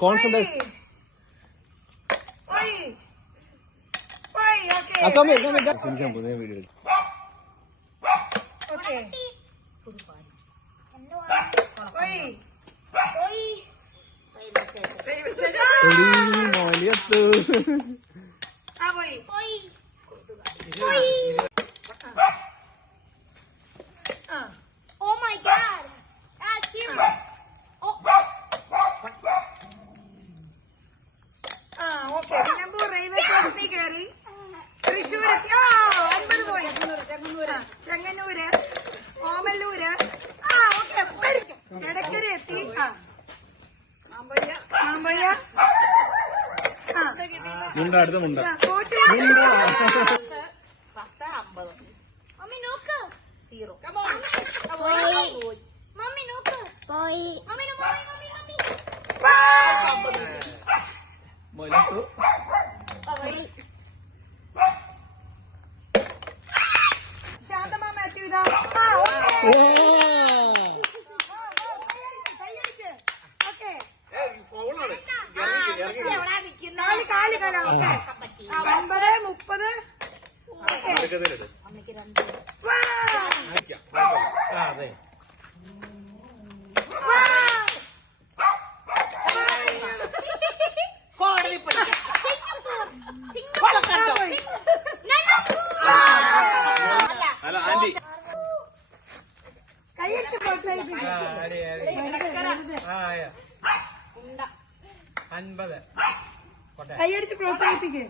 कौन सा दस ओए ओए ओके आ कम कम कम तुम क्या बोल रहे हो എത്തി ആ അൻപത് പോയി. ചെങ്ങന്നൂര് ഓമല്ലൂര്. ആ ഓക്കെ എടക്കര എത്തി. ആ. മാമ്പയ്യ. ആ. നോക്ക്. സീറോ. കാൽ കാൽ കല ഓക്കെ അൻപത് മുപ്പത്. ഓക്കെ. അൻപത്. കൈയടിച്ച് പ്രോത്സാഹിപ്പിക്കും.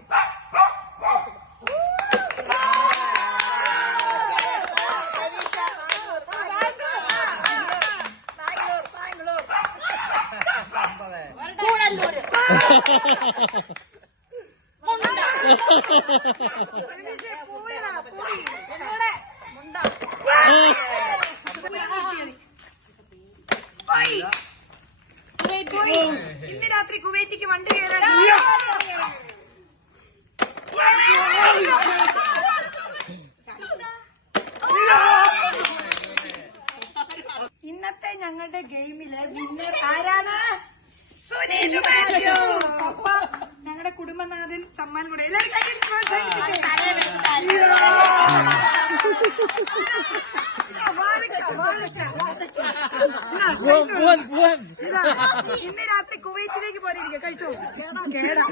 പോയിടാ പോയി. ഇന്ന് രാത്രി കുവൈറ്റിക്ക് വണ്ടി കയറാൻ ഇന്നത്തെ ഞങ്ങളുടെ ഗെയിമിലെ വിന്നർ ആരാണ്? സുനീത് മാത്യു. അപ്പ ഞങ്ങളുടെ കുടുംബനാഥൻ സമ്മാനം കൂടെ. എല്ലാവരും കൈയടിച്ച്. ഇന്ന് രാത്രി കുവൈറ്റിലേക്ക് പോയിരിക്കും. കഴിച്ചോ കേടാ